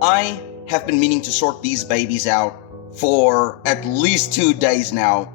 I have been meaning to sort these babies out for at least 2 days now.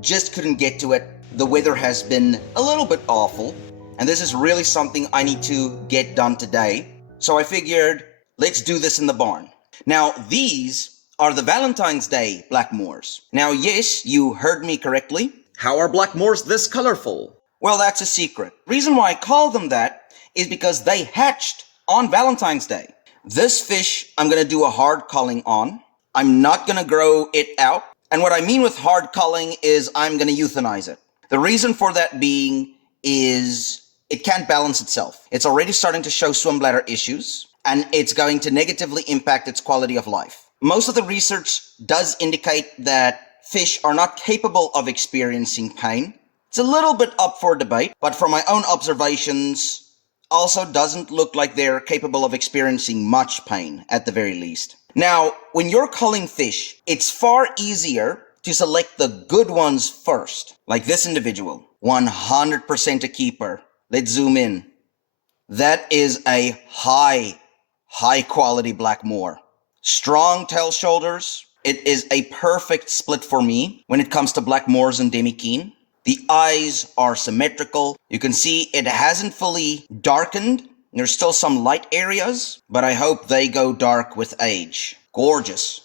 Just couldn't get to it. The weather has been a little bit awful, and this is really something I need to get done today. So I figured, let's do this in the barn. Now, these are the Valentine's Day Blackmores. Now, yes, you heard me correctly. How are Blackmores this colorful? Well, that's a secret. Reason why I call them that is because they hatched on Valentine's Day. This fish I'm going to do a hard culling on. I'm not going to grow it out. And what I mean with hard culling is I'm going to euthanize it. The reason for that being is it can't balance itself. It's already starting to show swim bladder issues, and it's going to negatively impact its quality of life. Most of the research does indicate that fish are not capable of experiencing pain. It's a little bit up for debate, but from my own observations, also doesn't look like they're capable of experiencing much pain, at the very least. Now, when you're culling fish, it's far easier to select the good ones first. Like this individual, 100% a keeper. Let's zoom in. That is a high quality Blackmore. Strong tail shoulders. It is a perfect split for me when it comes to Blackmores and Demi-Keen. The eyes are symmetrical. You can see it hasn't fully darkened. There's still some light areas, but I hope they go dark with age. Gorgeous.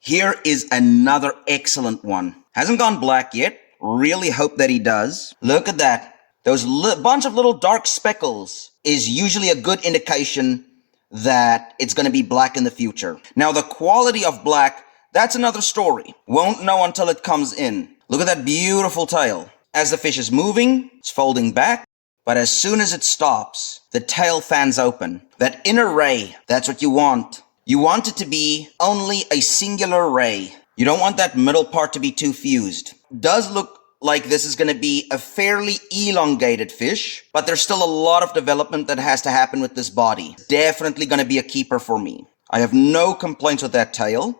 Here is another excellent one. Hasn't gone black yet. Really hope that he does. Look at that. Those bunch of little dark speckles is usually a good indication that it's going to be black in the future. Now, the quality of black, that's another story. Won't know until it comes in. Look at that beautiful tail. As the fish is moving, it's folding back, but as soon as it stops, the tail fans open. That inner ray, that's what you want. You want it to be only a singular ray. You don't want that middle part to be too fused. Does look like this is going to be a fairly elongated fish, but there's still a lot of development that has to happen with this body. Definitely going to be a keeper for me. I have no complaints with that tail.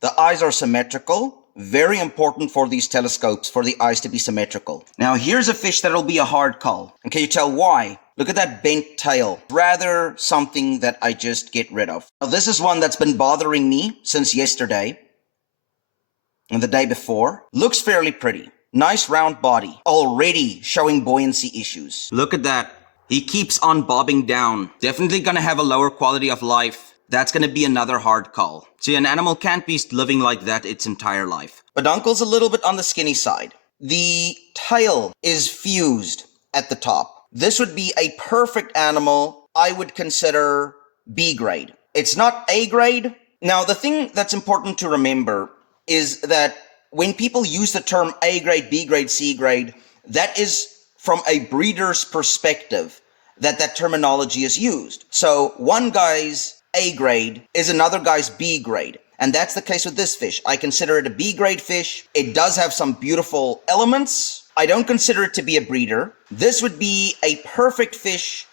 The eyes are symmetrical. Very important for these telescopes, for the eyes to be symmetrical. Now, here's a fish that'll be a hard cull. And can you tell why? Look at that bent tail. Rather something that I just get rid of. Now, this is one that's been bothering me since yesterday and the day before. Looks fairly pretty. Nice round body. Already showing buoyancy issues. Look at that. He keeps on bobbing down. Definitely gonna have a lower quality of life. That's going to be another hard cull. See, an animal can't be living like that its entire life. Peduncle's a little bit on the skinny side. The tail is fused at the top. This would be a perfect animal I would consider B grade. It's not A grade. Now, the thing that's important to remember is that when people use the term A grade, B grade, C grade, that is from a breeder's perspective that terminology is used. So one guy's A grade is another guy's B grade. And that's the case with this fish. I consider it a B grade fish. It does have some beautiful elements. I don't consider it to be a breeder. This would be a perfect fish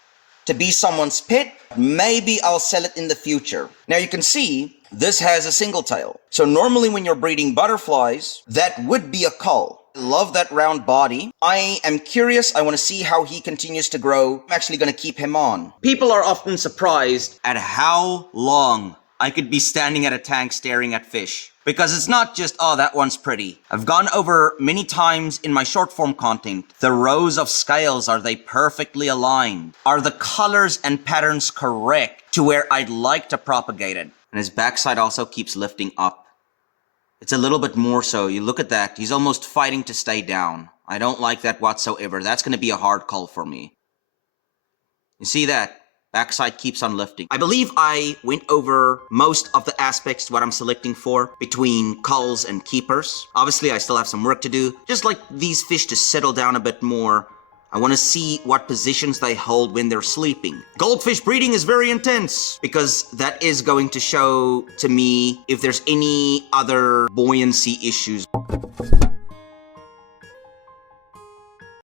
to be someone's pet. Maybe I'll sell it in the future. Now you can see this has a single tail. So normally when you're breeding butterflies, that would be a cull. Love that round body. I am curious. I want to see how he continues to grow. I'm actually going to keep him on. People are often surprised at how long I could be standing at a tank staring at fish. Because it's not just, oh, that one's pretty. I've gone over many times in my short form content. The rows of scales, are they perfectly aligned? Are the colors and patterns correct to where I'd like to propagate it? And his backside also keeps lifting up. It's a little bit more so. You look at that. He's almost fighting to stay down. I don't like that whatsoever. That's going to be a hard cull for me. You see that? Backside keeps on lifting. I believe I went over most of the aspects what I'm selecting for between culls and keepers. Obviously, I still have some work to do. Just like these fish to settle down a bit more. I want to see what positions they hold when they're sleeping. Goldfish breeding is very intense because that is going to show to me if there's any other buoyancy issues.